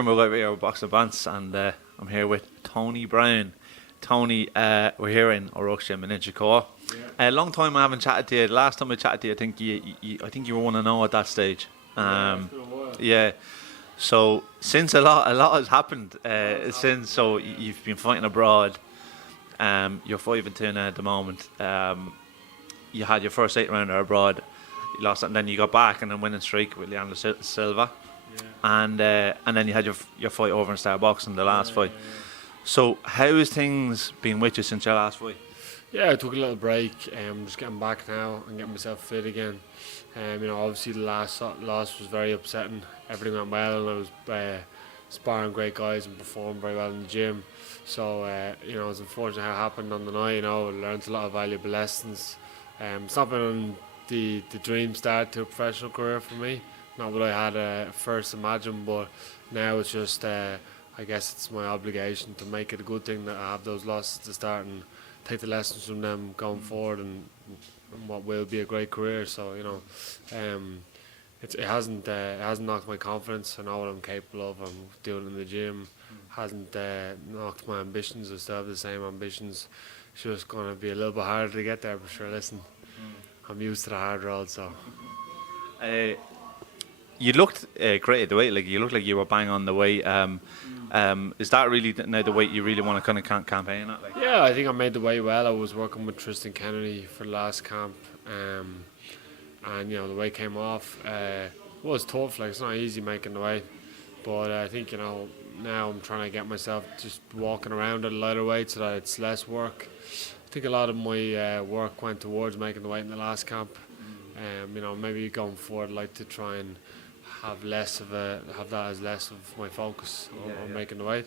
Kieran McGuire here with Box of Bants, and I'm here with Tony Browne. Tony, we're here in O'Rourke Gym in Inchicore. A long time I haven't chatted to you. Last time I chatted to you, I think you were 1-0 at that stage. Yeah. So since a lot has happened since. So you've been fighting abroad. You're 5-2 now at the moment. You had your first 8 rounder abroad. You lost it, and then you got back and then winning streak with Leandro Silva. And then you had your fight over in Starbucks the last fight. So how has things been with you since your last fight? Yeah, I took a little break. Just getting back now and getting myself fit again. Obviously the last loss was very upsetting. Everything went well, and I was sparring great guys and performed very well in the gym. So it was unfortunate how it happened on the night. I learned a lot of valuable lessons. It's not been the dream start to a professional career for me. Not what I had first imagined, but now it's just I guess it's my obligation to make it a good thing that I have those losses to start and take the lessons from them going forward and what will be a great career. So it hasn't knocked my confidence. I know what I'm capable of. I'm doing in the gym. Hasn't knocked my ambitions. I still have the same ambitions. It's just going to be a little bit harder to get there, but sure, listen, I'm used to the hard road. So. You looked great at the weight. Like you looked like you were bang on the weight. Is that really now the weight you really want to kind of campaign at? Yeah, I think I made the weight well. I was working with Tristan Kennedy for the last camp, and the weight came off. It was tough. Like it's not easy making the weight, but I think now I'm trying to get myself just walking around at a lighter weight so that it's less work. I think a lot of my work went towards making the weight in the last camp. Maybe going forward, I'd like to try and have that as less of my focus on making the weight.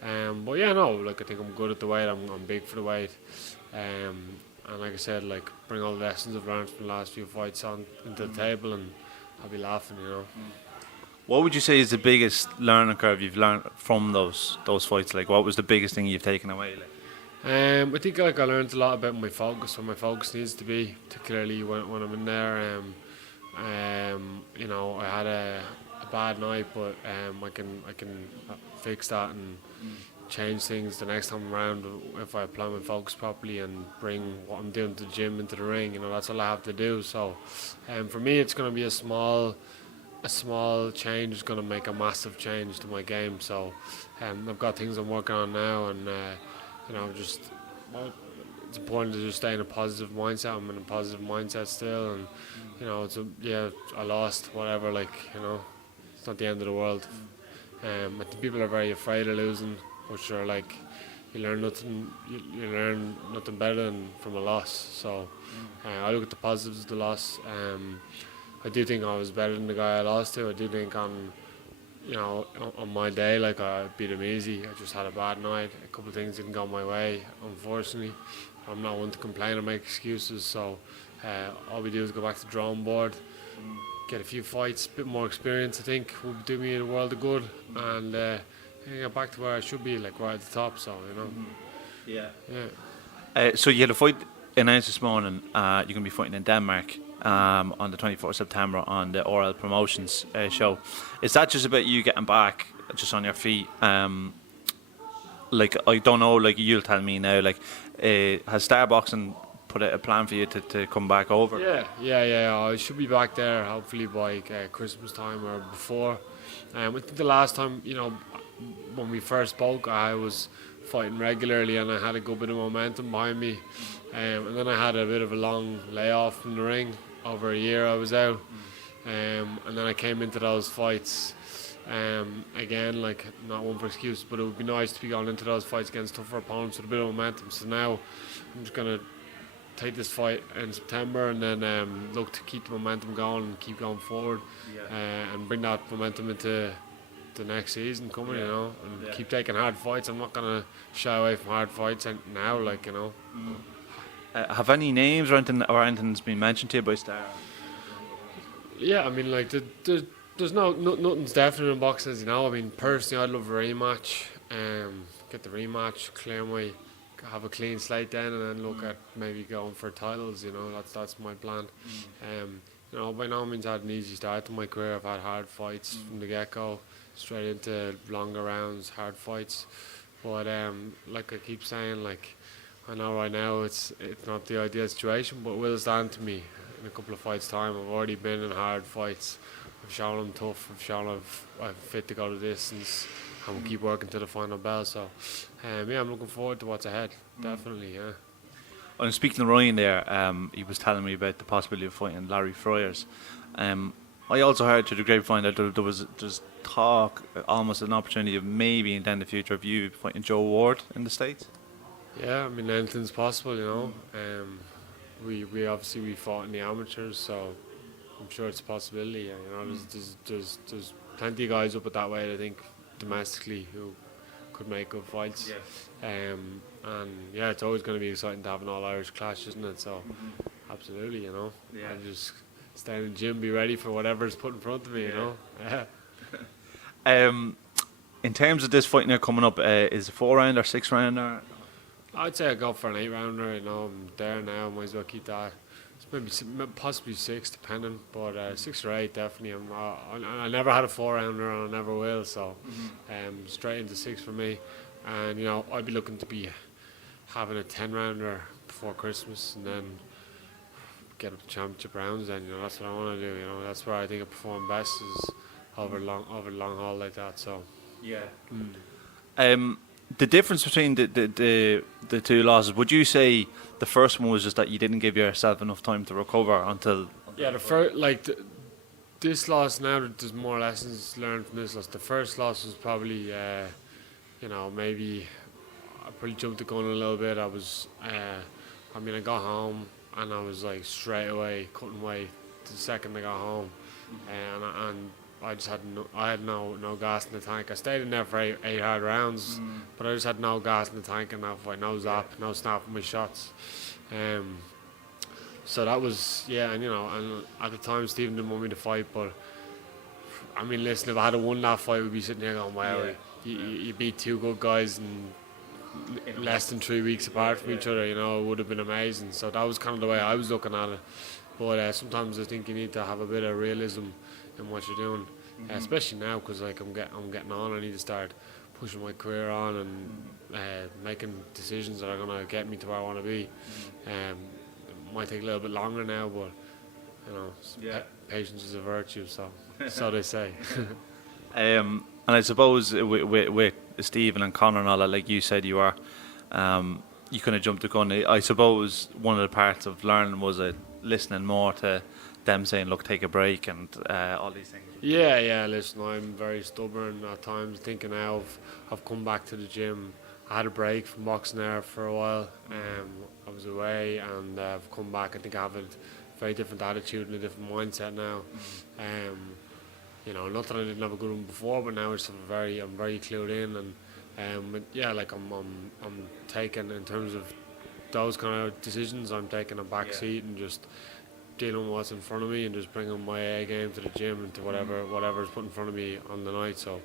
I think I'm good at the weight. I'm big for the weight, and like I said, bring all the lessons I've learned from the last few fights into the table, and I'll be laughing. What would you say is the biggest learning curve you've learned from those fights? Like, what was the biggest thing you've taken away? I think I learned a lot about my focus, what my focus needs to be, particularly when I'm in there. I had a bad night, but I can fix that and change things the next time around if I apply my focus properly and bring what I'm doing to the gym into the ring. That's all I have to do. So for me, it's going to be a small change is going to make a massive change to my game. So I've got things I'm working on now, and it's important to just stay in a positive mindset. I'm in a positive mindset still, and I lost, whatever. It's not the end of the world. I think people are very afraid of losing, but sure, you learn nothing. You learn nothing better than from a loss. So I look at the positives of the loss. I do think I was better than the guy I lost to. I do think on my day, I beat him easy. I just had a bad night. A couple of things didn't go my way, unfortunately. I'm not one to complain or make excuses, so all we do is go back to the drawing board, get a few fights, a bit more experience, I think, will do me a world of good, and get back to where I should be, right at the top, so, So you had a fight announced this morning. You're going to be fighting in Denmark on the 24th of September on the Oral Promotions show. Is that just about you getting back just on your feet? I don't know, you'll tell me now, has Starboxing put out a plan for you to come back over? Yeah. I should be back there hopefully by Christmas time or before. I think the last time, when we first spoke, I was fighting regularly and I had a good bit of momentum behind me. And then I had a bit of a long layoff from the ring. Over a year I was out. And then I came into those fights. Again, not one for excuse, but it would be nice to be going into those fights against tougher opponents with a bit of momentum. So now I'm just going to take this fight in September and then look to keep the momentum going and keep going forward, and bring that momentum into the next season coming, and keep taking hard fights. I'm not going to shy away from hard fights now, Have any names or anything's been mentioned to you by Star? Yeah, I mean, there's nothing's definite in boxing, I mean, personally, I'd love a rematch. Get the rematch, have a clean slate then, and then look at maybe going for titles. That's my plan. You know, by no means had an easy start to my career. I've had hard fights from the get-go, straight into longer rounds, hard fights. But like I keep saying, like I know right now it's not the ideal situation, but it will stand to me in a couple of fights' time. I've already been in hard fights. I've shown I'm tough. I've shown I'm fit to go the distance. And we'll keep working to the final bell. So, yeah, I'm looking forward to what's ahead. Definitely, yeah. And speaking to Ryan there, he was telling me about the possibility of fighting Larry Fryers. I also heard through the grapevine that there was just talk, almost an opportunity of maybe in the future of you fighting Joe Ward in the States. Yeah, I mean anything's possible, you know. We obviously we fought in the amateurs, so I'm sure it's a possibility. Yeah, you know, there's plenty of guys up at that weight. I think domestically who could make good fights. And yeah, it's always going to be exciting to have an all-Irish clash, isn't it? So absolutely, you know. Yeah. I just stay in the gym, be ready for whatever's put in front of me, you know. In terms of this fight now coming up, is it 4-round or 6-rounder? I'd say I go for an 8-rounder. You know, I'm there now. Might as well keep that. It's maybe possibly 6, depending. But 6 or 8, definitely. I never had a 4-rounder, and I never will. So, straight into 6 for me. And you know, I'd be looking to be having a 10-rounder before Christmas, and then get up to championship rounds. Then you know, that's what I want to do. You know, that's where I think I perform best is over long haul like that. So, yeah. The difference between the two losses, would you say the first one was just that you didn't give yourself enough time to recover until? Yeah, the first this loss now. There's more lessons learned from this loss. The first loss was probably, you know, maybe I probably jumped the gun a little bit. I got home and I was like straight away cutting weight the second I got home, and I just had no gas in the tank. I stayed in there for eight hard rounds, but I just had no gas in the tank in that fight. No zap, no snapping my shots. So that was, yeah, and you know, and at the time Stephen didn't want me to fight, but I mean, listen, if I had won that fight, we'd be sitting here going, wow, you beat 2 good guys in less than 3 weeks apart from each other, you know, it would have been amazing. So that was kind of the way I was looking at it. But sometimes I think you need to have a bit of realism in what you're doing, especially now because like I'm getting on. I need to start pushing my career on and making decisions that are gonna get me to where I want to be. It might take a little bit longer now, but you know, patience is a virtue. So they say. And I suppose with Stephen and Conor and all that, like you said, you are you kind of jumped the gun. I suppose one of the parts of learning was listening more to them saying, look, take a break and all these things. Yeah, listen, I'm very stubborn at times, thinking now I've come back to the gym. I had a break from boxing there for a while. I was away and I've come back. I think I have a very different attitude and a different mindset now. You know, not that I didn't have a good one before, but now I'm very clued in, and yeah, like I'm taking, in terms of those kind of decisions, I'm taking a back seat and just dealing with what's in front of me and just bringing my A game to the gym and to whatever's put in front of me on the night. So,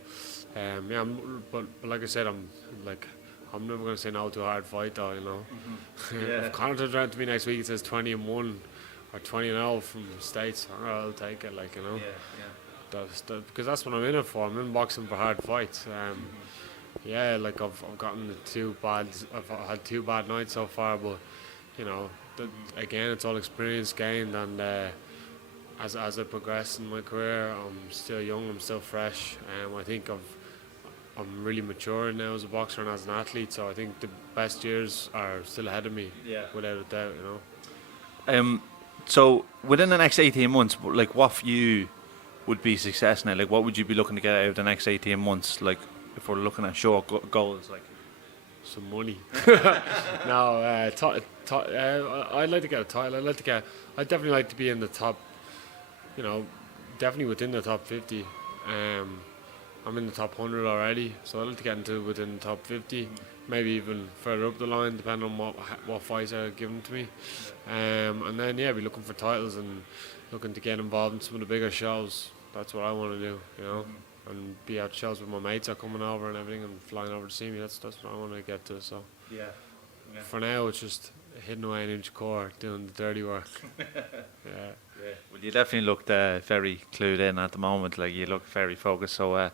yeah, but like I said, I'm never going to say no to a hard fight, though. You know, if Conor turns around to me next week and says 20-1 or 20-0 from the States, I'll take it. Like, you know, because that's what I'm in it for. I'm in boxing for hard fights. Yeah, like I've had 2 bad nights so far, but you know, again, it's all experience gained, and as I progress in my career, I'm still young, I'm still fresh, and I think I'm really maturing now as a boxer and as an athlete. So I think the best years are still ahead of me, without a doubt. You know. So within the next 18 months, like, what for you would be success now? Like, what would you be looking to get out of the next 18 months? Like, if we're looking at short goals, like some money. No, I'd like to get a title. I'd definitely like to be in the top. You know, definitely within the top 50. I'm in the top 100 already, so I'd like to get into within the top 50. Maybe even further up the line, depending on what fights are given to me. And then be looking for titles and looking to get involved in some of the bigger shows. That's what I want to do, you know, and be at shows with my mates are coming over and everything and flying over to see me. That's what I want to get to. So for now, it's just hidden away in Inchicore doing the dirty work. Yeah. Well, you definitely looked very clued in at the moment. Like, you look very focused. So,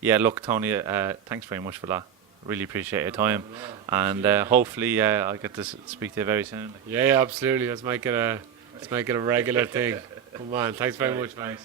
yeah, look, Tony, thanks very much for that. Really appreciate your time, and hopefully I get to speak to you very soon. Yeah, absolutely. Let's make it a regular thing. Come on, thanks very much, man.